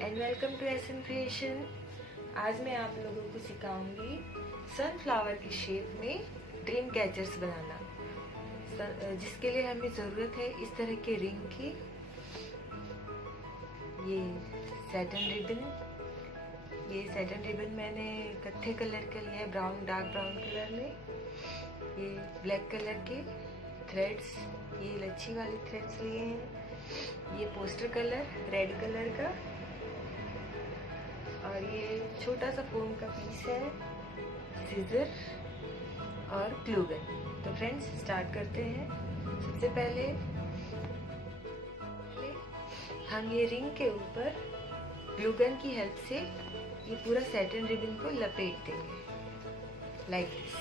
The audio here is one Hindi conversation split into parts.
And welcome to Esan creation. आज मैं आप लोगों को सिखाऊंगी सनफ्लावर की शेप में ड्रीम कैचर्स बनाना, जिसके लिए हमें ज़रूरत है इस तरह के रिंग की, ये सैटन रिबन मैंने कत्थे कलर का लिया है, डार्क ब्राउन कलर में। ये ब्लैक कलर के थ्रेड्स, ये लच्छी वाले थ्रेड्स लिए हैं। ये पोस्टर कलर रेड कलर का, और ये छोटा सा फोम का पीस है, सीजर और ग्लू गन। तो फ्रेंड्स स्टार्ट करते हैं। सबसे पहले हम ये रिंग के ऊपर ग्लू गन की हेल्प से ये पूरा सैटिन रिबन को लपेट देंगे, लाइक दिस।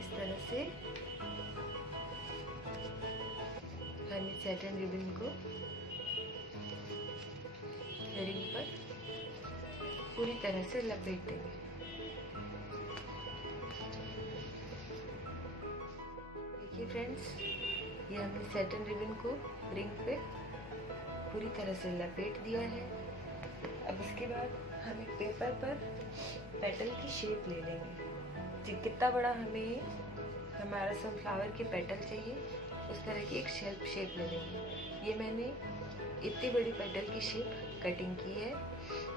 इस तरह से हम इस सैटिन रिबन को रिंग पर पूरी तरह से लपेट देंगे। देखिए फ्रेंड्स, ये हमने सैटिन रिबन को रिंग पे पूरी तरह से लपेट दिया है। अब इसके बाद हम एक पेपर पर पेटल की शेप ले लेंगे। कितना बड़ा हमें हमारा सनफ्लावर के पेटल चाहिए, उस तरह की एक शेप ले लेंगे। ये मैंने इतनी बड़ी पेटल की शेप कटिंग की है,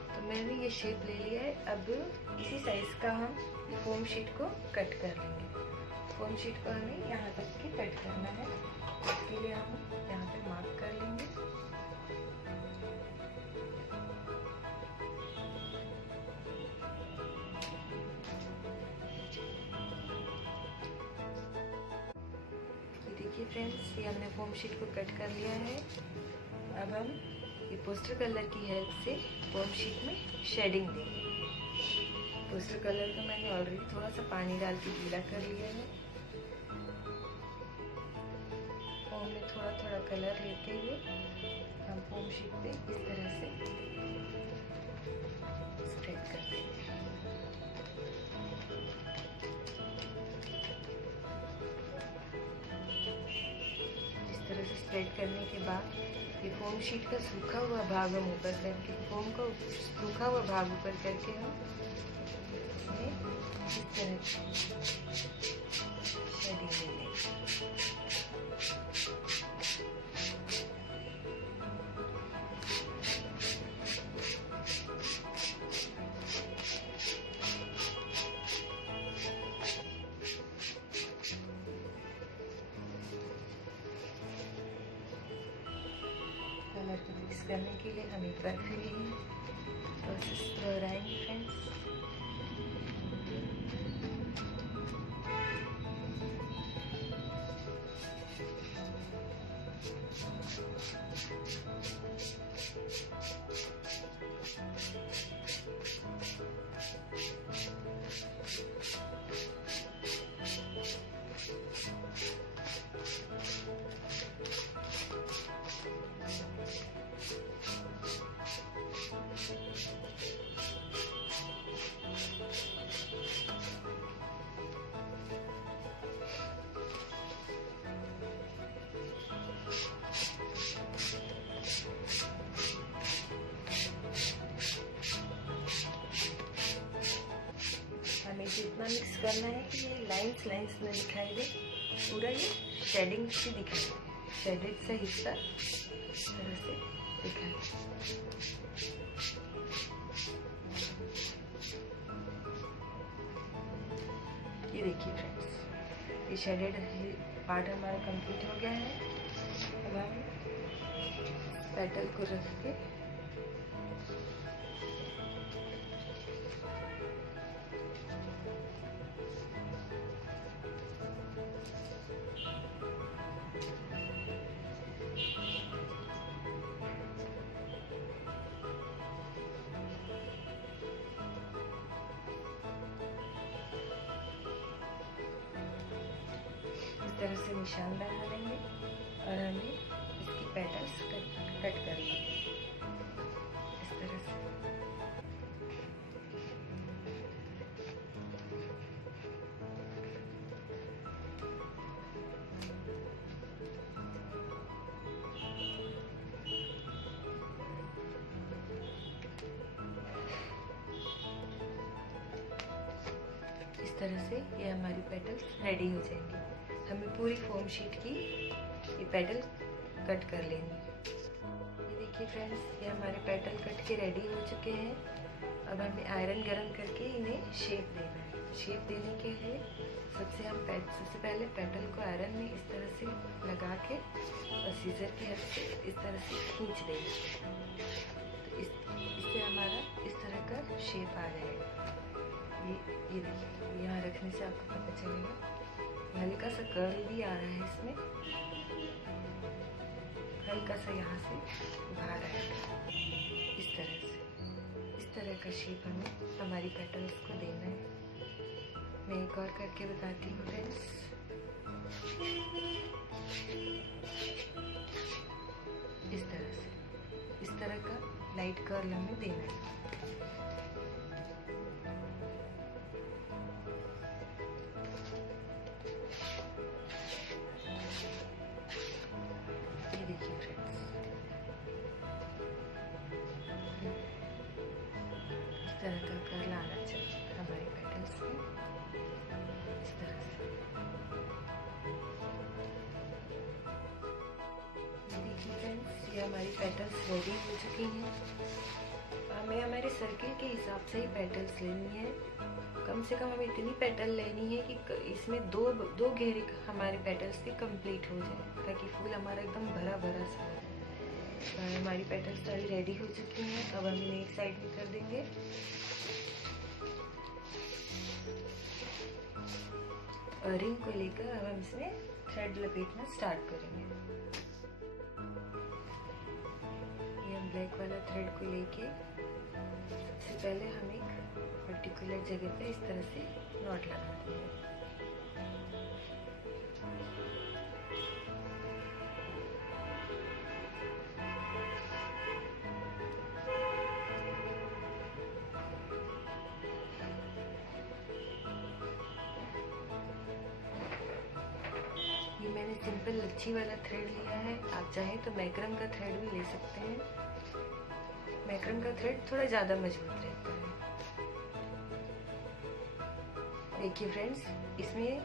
तो मैंने ये शेप ले लिया है। अब इसी साइज का हम फोम शीट को कट कर लेंगे। फोम शीट को हमें यहाँ तक के कट करना है, इसके लिए हम यहाँ पे मार्क कर लेंगे। ये देखिए फ्रेंड्स, ये हमने फोम शीट को कट कर लिया है। अब हम ये पोस्टर कलर की हेल्प से फोम शीट में शेडिंग देंगे। पोस्टर कलर को मैंने ऑलरेडी थोड़ा सा पानी डाल के गीला कर लिया है। फोम में थोड़ा थोड़ा कलर लेते हुए हम फोम शीट पे इस तरह से स्प्रेड कर देंगे। इस तरह से स्प्रेड करने के बाद ये फोम शीट का सूखा हुआ भाग हम ऊपर करके, फोम का सूखा हुआ भाग ऊपर करके हम इसमें इस तरह शेडिंग ले लेंगे। कलर को मिक्स करने के लिए हम एक बार फिर ये प्रोसेस दोहराएंगे फ्रेंड्स। हमें जितना मिक्स करना है कि ये लाइंस में दिखाई दे, पूरा ये शेडिंग से दिखाई दे, शेडेड सा हिस्सा इस तरह से दिखाई दे। ये देखिए फ्रेंड्स, ये शेडेड पार्ट हमारा कंप्लीट हो गया है। अब हम पेटल को रख के इस तरह से निशान बना लेंगे और हमें इसकी पेटल्स कट कर लेंगे इस तरह से। तरह से ये हमारी पेटल्स रेडी हो जाएंगी। हमें पूरी फोम शीट की ये पेटल कट कर लेनी है। ये देखिए फ्रेंड्स, ये हमारे पेटल कट के रेडी हो चुके हैं। अब हमें आयरन गरम करके इन्हें शेप देना है। शेप देने के लिए सबसे पहले पेटल को आयरन में इस तरह से लगा के और सीजर की हेल्प से इस तरह से खींच देंगे। तो इससे हमारा इस तरह का शेप आ जाएगा। ये देखिए, यहाँ रखने से आपको पता चलेगा हल्का सा कर्ल भी आ रहा है इसमें, हल्का सा यहाँ से बाहर आएगा। इस तरह का शेप हमें हमारी पेटल्स को देना है। मैं एक और करके बताती हूँ फ्रेंड्स। इस तरह का लाइट कर्ल हमें देना है। ये देखिए फ्रेंड्स, इस तरह का कर्ल आना चाहिए हमारे पेटल्स में, इस तरह से। देखिए फ्रेंड्स, ये हमारी पेटल्स रेडी हो चुकी हैं। हमें हमारे सर्किल के हिसाब से ही पेटल्स लेनी है। कम से कम हमें इतनी पेटल लेनी है कि इसमें दो घेरे हमारे पेटल्स के कंप्लीट हो जाए, ताकि फूल हमारा एकदम भरा भरा सा हो। हमारी पेटल्स सारी रेडी हो चुकी हैं। अब हम इन्हें एक साइड में कर देंगे। रिंग को लेकर अब हम इसमें थ्रेड लपेटना स्टार्ट करेंगे। ये हम ब्लैक वाला थ्रेड को लेके सबसे पहले हम एक पर्टिकुलर जगह पे इस तरह से नॉट लगाते हैं। ये मैंने सिंपल लच्छी वाला थ्रेड लिया है। आप चाहें तो मैक्रम का थ्रेड भी ले सकते हैं। मैक्रम का थ्रेड थोड़ा ज़्यादा मजबूत रहता है। देखिए फ्रेंड्स, इसमें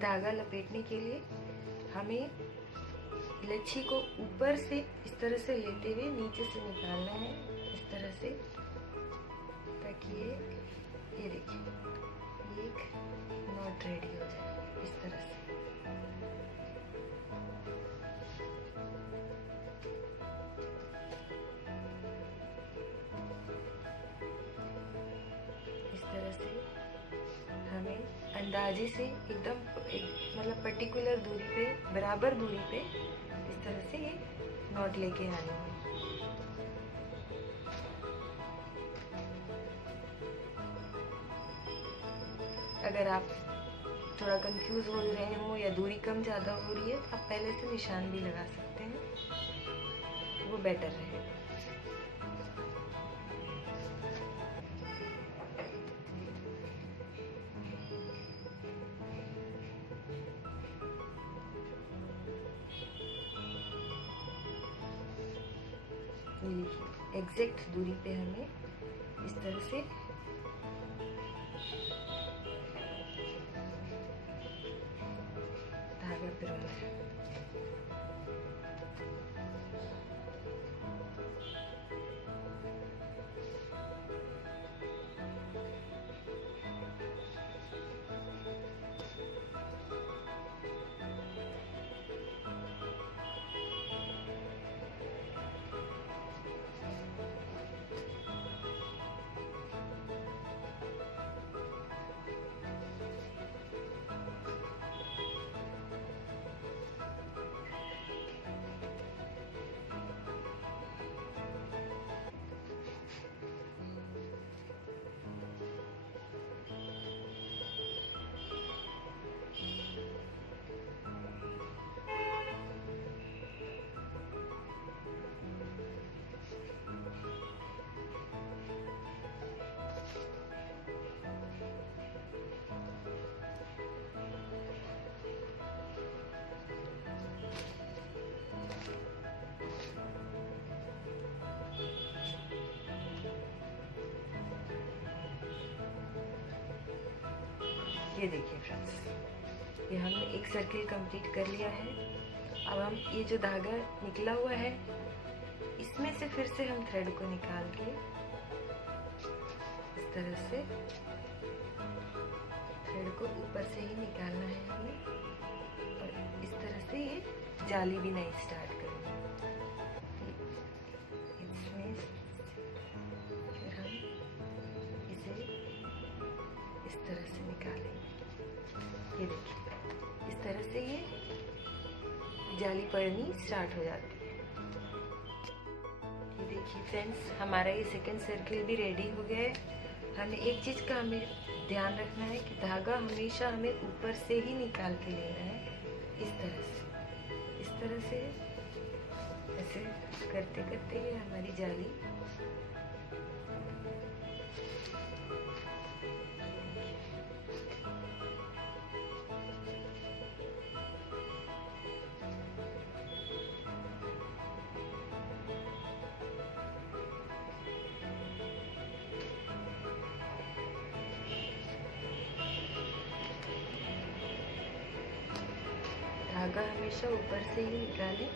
धागा लपेटने के लिए हमें लच्छी को ऊपर से इस तरह से लेते हुए नीचे से निकालना है, इस तरह से, ताकि ये देखिए, ये एक नॉट रेडी हो जाए इस तरह से। इस तरह से हमें अंदाजे से एकदम मतलब पर्टिकुलर दूरी पे, बराबर दूरी पे इस तरह से ये नॉट लेके आने हैं। अगर आप थोड़ा कंफ्यूज हो रहे हो या दूरी कम ज़्यादा हो रही है तो आप पहले से निशान भी लगा सकते हैं, वो बेटर रहेगा। एग्जैक्ट दूरी पे हमें इस तरह से धागा पिरोना है। ये देखिए फ्रेंड्स, ये हमने एक सर्किल कंप्लीट कर लिया है। अब हम ये जो धागा निकला हुआ है इसमें से फिर से हम थ्रेड को निकाल के इस तरह से थ्रेड को ऊपर से ही निकालना है हमें, और इस तरह से ये जाली भी नहीं स्टार्ट करनी। इसमें फिर हम इसे इस तरह से निकालेंगे। ये देखिए, इस तरह से ये जाली पड़नी स्टार्ट हो जाती है। ये देखिए फ्रेंड्स, हमारा ये सेकंड सर्किल भी रेडी हो गया है। हमें एक चीज़ का हमें ध्यान रखना है कि धागा हमेशा हमें ऊपर से ही निकाल के लेना है। इस तरह से ऐसे करते करते ये हमारी जाली धागा हमेशा ऊपर से ही निकालें।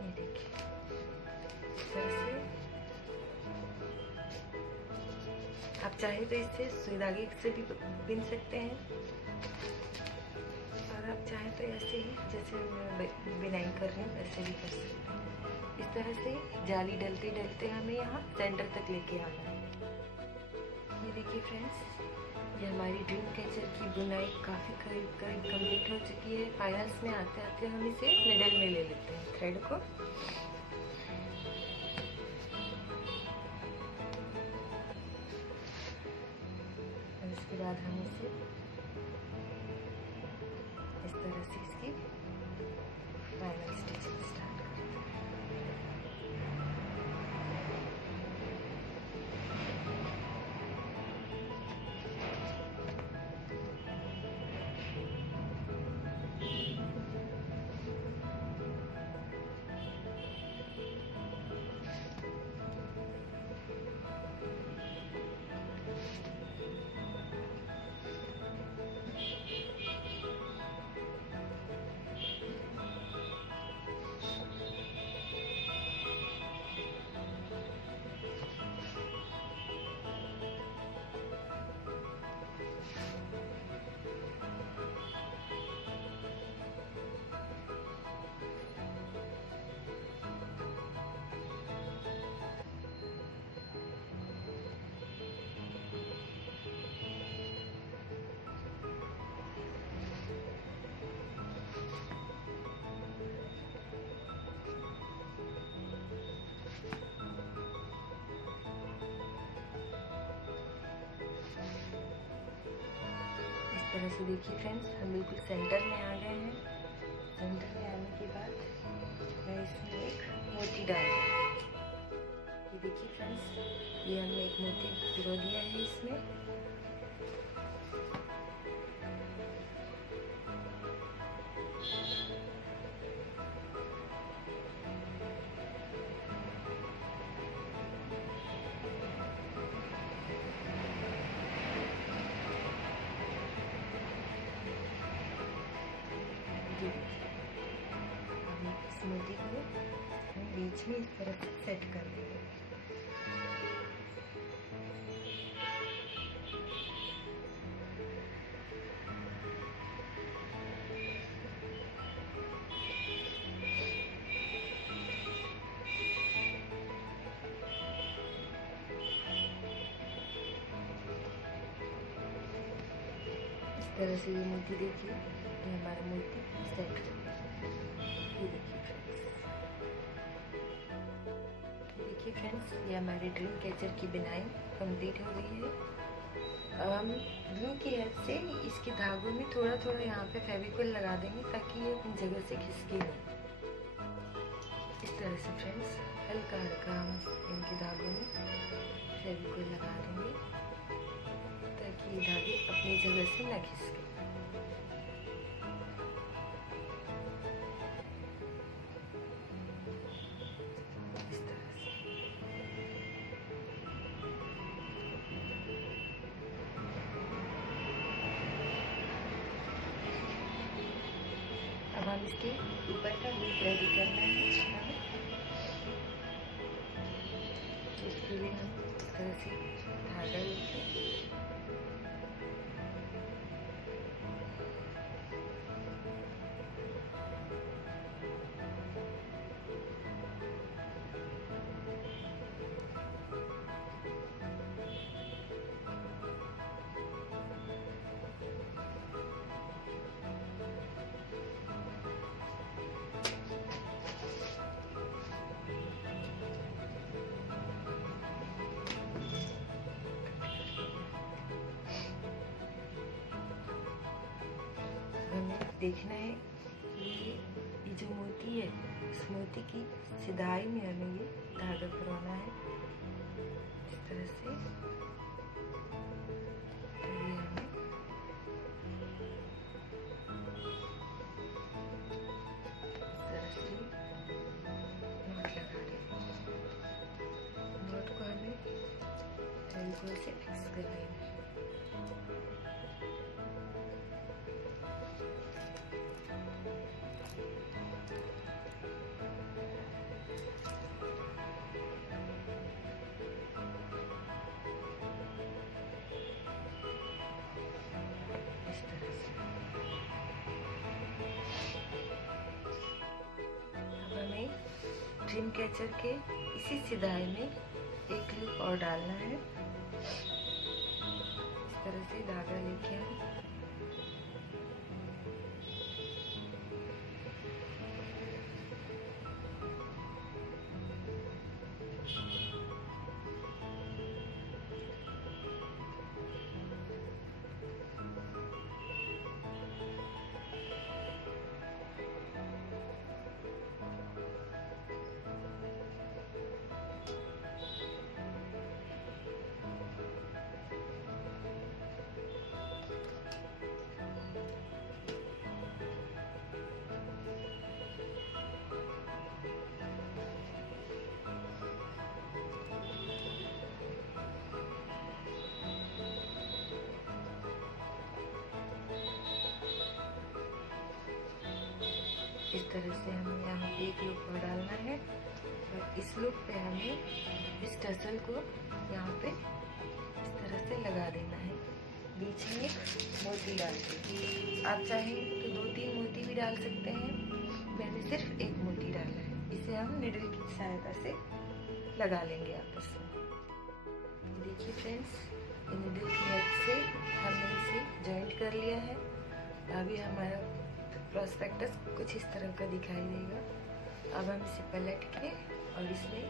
ये देखिए, इस तरह से आप चाहे तो इससे सुई धागे से भी बिन सकते हैं, और आप चाहे तो ऐसे ही जैसे मैं बिनाई कर रही हूँ ऐसे भी कर सकते हैं। इस तरह से जाली डलते डलते हमें यहाँ सेंटर तक लेके आना है। ये देखिए फ्रेंड्स, ये हमारी ड्रीम कैचर की बुनाई काफ़ी करीब कंप्लीट हो चुकी है। फाइनल्स में आते आते हम इसे मिडल में ले लेते हैं थ्रेड को। इसके बाद हम इसे इस तरह से इसकी फाइनल स्टिचिंग स्टार्ट करते हैं। इस तरह से देखिए फ्रेंड्स, हम बिल्कुल सेंटर में आ गए हैं। सेंटर में आने के बाद मैं इसमें एक मोती डाल दूँ। ये देखिए फ्रेंड्स, ये हमने एक मोती पिरो दिया है इसमें। इस मोती को बीच में इस तरह से सेट कर देंगे। इस तरह से ये मोती देखिए, ये हमारा मोती सेट हो गया। ये देखिए फ्रेंड्स, ये हमारे ड्रीम कैचर की बुनाई कंप्लीट हो गई है। अब हम ग्लू की हेल्प से इसके धागों में थोड़ा थोड़ा यहाँ पे फेविकोल लगा देंगे ताकि ये अपनी जगह से खिसके नहीं। इस तरह से फ्रेंड्स हल्का हल्का हम इनके धागों में फेविकोल लगा देंगे ताकि ये धागे अपनी जगह से न खिसके। इस तरह से अब हम इसके ऊपर का लूप रेडी करना है हमें। इसके लिए हम इस तरह से धागा लेके देखना है कि ये जो मोती है इस मोती की सिधाई में हमें ये धागा करवाना है इस तरह से। ये हमें इस तरह से नॉट लगा देंगे। नॉट को हमें फेविकोल से फिक्स कर लेना है। ड्रीम कैचर के इसी सिधाई में एक लूप और डालना है। इस तरह से धागा लेके आए इस तरह से हमें यहाँ पे एक लूप और डालना है और इस लूप पे हमें इस टसल को यहाँ पे इस तरह से लगा देना है। बीच में मोती डाल के आप चाहें तो 2-3 मोती भी डाल सकते हैं। मैंने सिर्फ एक मोती डाला है। इसे हम निडल की सहायता से लगा लेंगे आपस में। देखिए फ्रेंड्स, निडल की हेल्प से हमने इसे जॉइंट कर लिया है। अभी हमारा प्रॉस्पेक्टस कुछ इस तरह का दिखाई देगा। अब हम इसे पलट के और इसमें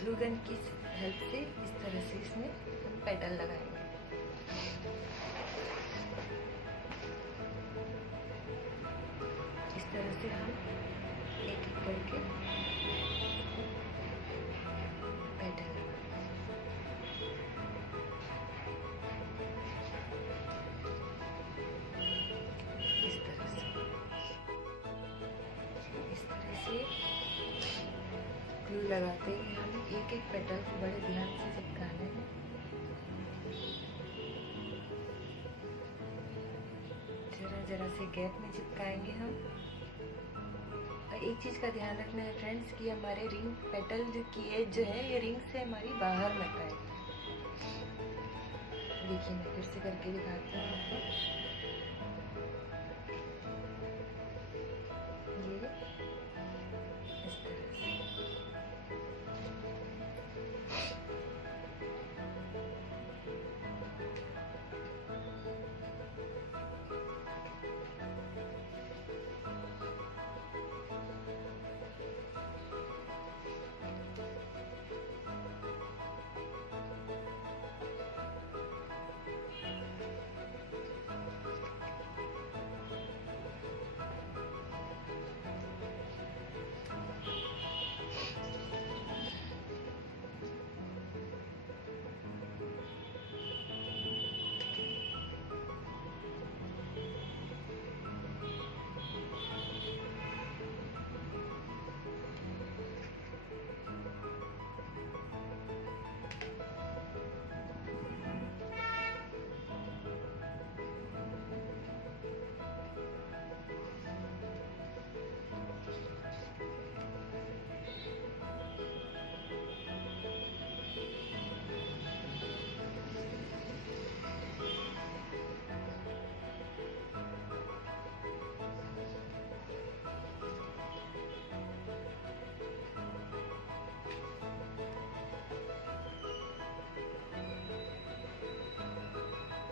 ग्लू गन की हेल्प से इस तरह से इसमें हम पेटल लगाएंगे। इस तरह से हम एक एक करके पेटल ग्लू लगाते ही हमें एक एक पेटल को बड़े ध्यान से चिपकाना है। जरा जरा से गैप में चिपकाएंगे हम। और एक चीज़ का ध्यान रखना है फ्रेंड्स कि हमारे रिंग पेटल की एज जो है ये रिंग से हमारी बाहर मत आए। देखिए मैं फिर से करके दिखाती हूँ आपको।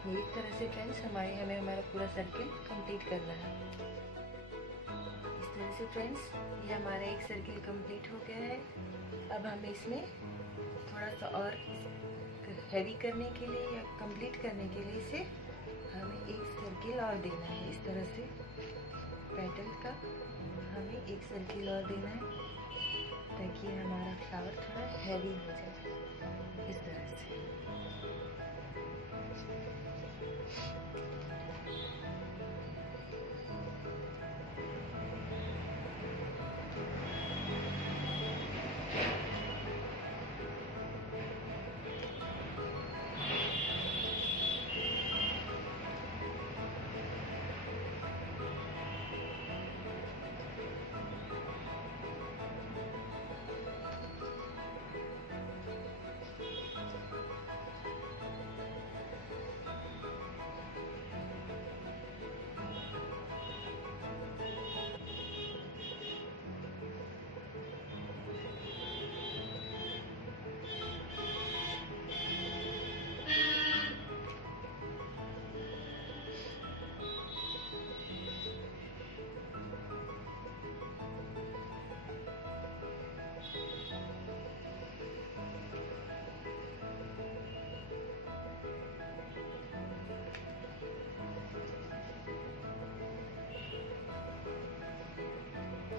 ये इस तरह से फ्रेंड्स हमें हमारा पूरा सर्किल कंप्लीट करना है। इस तरह से फ्रेंड्स ये हमारा एक सर्किल कंप्लीट हो गया है। अब हमें इसमें थोड़ा सा और हैवी करने के लिए या कंप्लीट करने के लिए इसे हमें एक सर्किल और देना है। इस तरह से पेटल का हमें एक सर्किल और देना है ताकि हमारा फ्लावर थोड़ा हैवी हो जाए। इस तरह से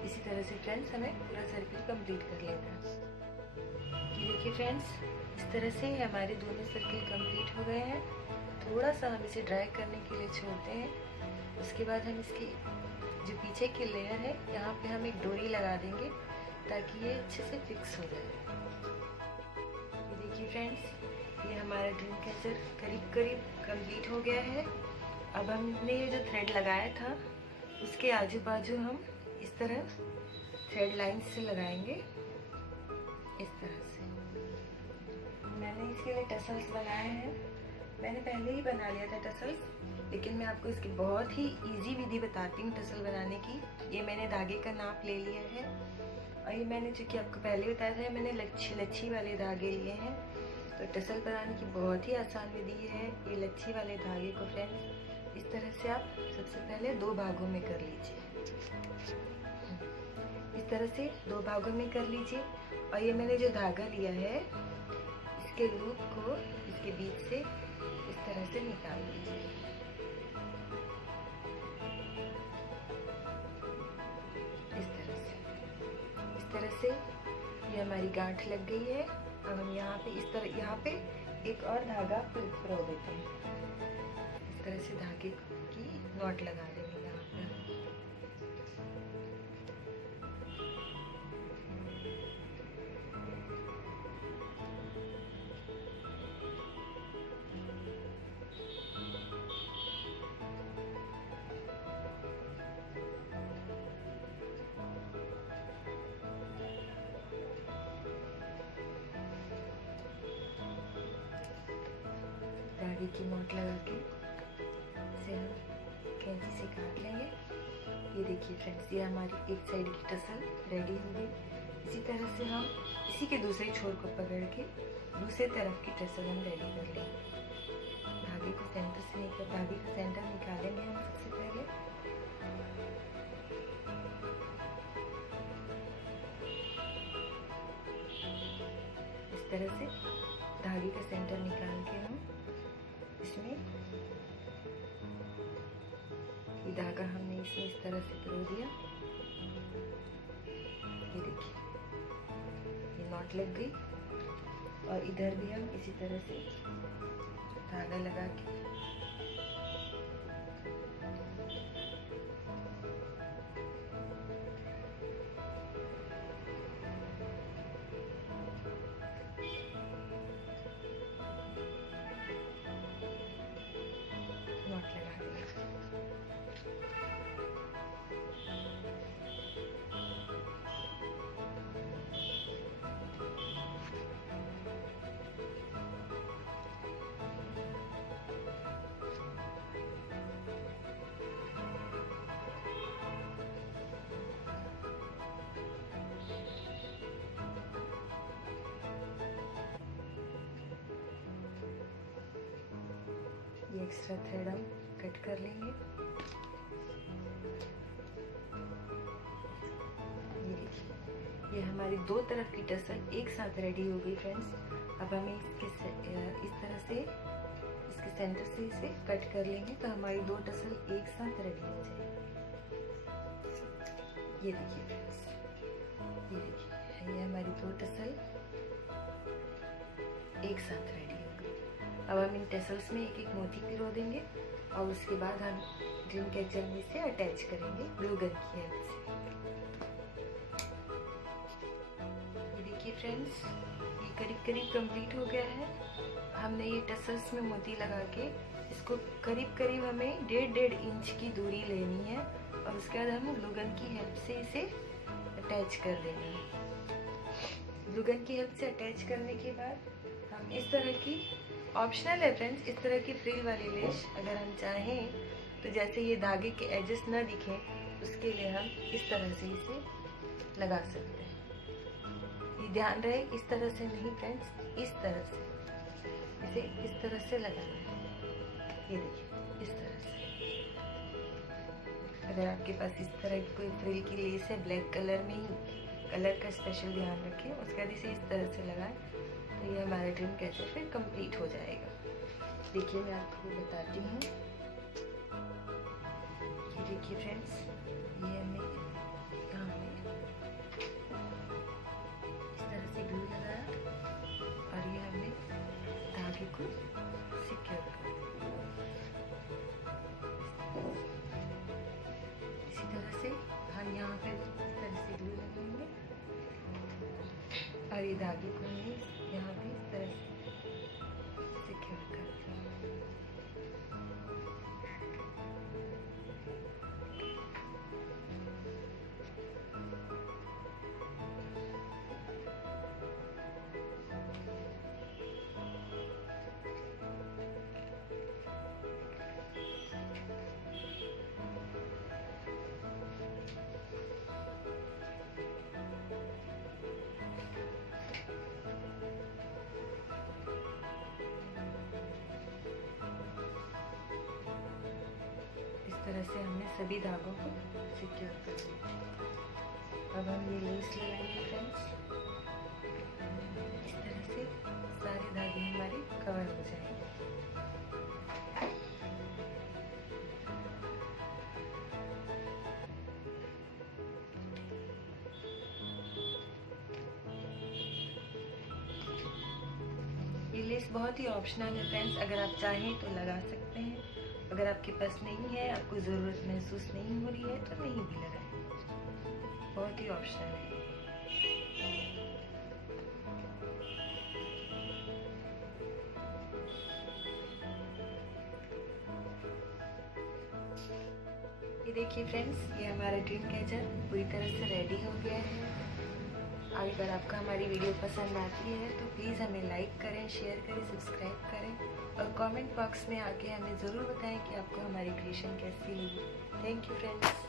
इसी तरह से फ्रेंड्स हमें पूरा सर्किल कंप्लीट कर लेना है। ये देखिए फ्रेंड्स इस तरह से हमारे दोनों सर्किल कंप्लीट हो गए हैं। थोड़ा सा हम इसे ड्राई करने के लिए छोड़ते हैं। उसके बाद हम इसकी जो पीछे की लेयर है यहाँ पे हम एक डोरी लगा देंगे ताकि ये अच्छे से फिक्स हो जाए। ये देखिए फ्रेंड्स ये हमारा ड्रीम कैचर करीब करीब कंप्लीट हो गया है। अब हमने ये जो थ्रेड लगाया था उसके आजू बाजू हम इस तरह थ्रेड लाइन से लगाएंगे। इस तरह से मैंने इसके लिए टसल्स बनाए हैं। मैंने पहले ही बना लिया था टसल्स, लेकिन मैं आपको इसकी बहुत ही इजी विधि बताती हूँ टसल बनाने की। ये मैंने धागे का नाप ले लिया है और ये मैंने चूँकि आपको पहले बताया था मैंने लच्छी वाले धागे लिए हैं। तो टसल बनाने की बहुत ही आसान विधि है। ये लच्छी वाले धागे को फ्रेंड्स इस तरह से आप सबसे पहले 2 भागों में कर लीजिए। इस तरह से 2 भागों में कर लीजिए और ये मैंने जो धागा लिया है इसके लूप को इसके बीच से इस तरह से निकाल लीजिए। इस तरह से ये हमारी गांठ लग गई है। अब हम यहाँ पे एक और धागा पिरो देते हैं। इस तरह से धागे की नॉट लगा देंगे यहाँ पे। धागे की नॉट लगा के इसे हम कैंची से काट लेंगे। ये देखिए फ्रेंड्स ये हमारी एक साइड की टसल रेडी हो गई। इसी तरह से हम इसी के दूसरे छोर को पकड़ के दूसरे तरफ की टसल हम रेडी कर लेंगे। धागे का सेंटर निकालेंगे हम सबसे पहले। इस तरह से धागे का सेंटर निकाल के हम इसमें ये धागा हमने इसमें इस तरह से पिरो दिया। ये देखिए ये नॉट लग गई और इधर भी हम इसी तरह से धागा लगा के नॉट लगा देंगे। एक्स्ट्रा थ्रेड हम कट कर लेंगे। ये देखिए, ये हमारी दो तरफ की टसल एक साथ रेडी हो गई फ्रेंड्स। अब हमें इस तरह से इसके सेंटर से इसे कट कर लेंगे तो हमारी दो टसल एक साथ रेडी हो जाएगी। ये देखिए फ्रेंड्स, ये देखिए, ये हमारी दो टसल एक साथ रेडी हो गई। अब हम इन टसल्स में एक एक मोती पिरो देंगे और उसके बाद हम ड्रीम कैचर में इसे अटैच करेंगे ग्लू गन की हेल्प से। ये देखिए फ्रेंड्स, ये करीब करीब कंप्लीट हो गया है। हमने ये टसल्स में मोती लगा के इसको करीब करीब हमें 1.5 इंच की दूरी लेनी है और उसके बाद हम ग्लू गन की हेल्प से इसे अटैच कर देंगे। ग्लू गन की हेल्प से अटैच करने के बाद हम इस तरह की, ऑप्शनल है फ्रेंड्स, इस तरह की फ्रिल वाली लेस अगर हम चाहें तो जैसे ये धागे के एजेस ना दिखें उसके लिए हम इस तरह से इसे लगा सकते हैं। ये ध्यान रहे, इस तरह से नहीं फ्रेंड्स, इस तरह से इसे इस तरह से लगाना है। ये देखिए, इस तरह से। अगर आपके पास इस तरह की कोई फ्रिल की लेस है ब्लैक कलर में ही, कलर का स्पेशल ध्यान रखें, उसके बाद इसे इस तरह से लगाएं तो ये हमारा ड्रीम कैचर फिर कंप्लीट हो जाएगा। देखिए मैं आपको बताती हूँ। ये देखिए फ्रेंड्स, ये हमने यहाँ पे इस तरह से ग्लू लगाया और ये हमने धागे को सिक्योर कर दिया। इसी तरह से हम यहाँ पे इस तरह से ग्लू लगाएंगे और ये धागे को हमने यहाँ पे इस तरह से सिक्योर कर दिया। तरह से हमने सभी धागों को सिक्योर कर दिया। अब हम ये लेस लगाएंगे फ्रेंड्स। इस तरह से सारे धागे हमारे कवर हो जाएंगे। ये लेस बहुत ही ऑप्शनल है फ्रेंड्स, अगर आप चाहें तो लगा सकते हैं, अगर आपके पास नहीं है, आपको ज़रूरत महसूस नहीं हो रही है तो नहीं भी लगाएं, बहुत ही ऑप्शनल है। ये देखिए फ्रेंड्स, ये हमारा ड्रीम कैचर पूरी तरह से रेडी हो गया है। अगर आपको हमारी वीडियो पसंद आती है तो प्लीज़ हमें लाइक करें, शेयर करें, सब्सक्राइब करें और कमेंट बॉक्स में आके हमें ज़रूर बताएं कि आपको हमारी क्रिएशन कैसी लगी। Thank you friends.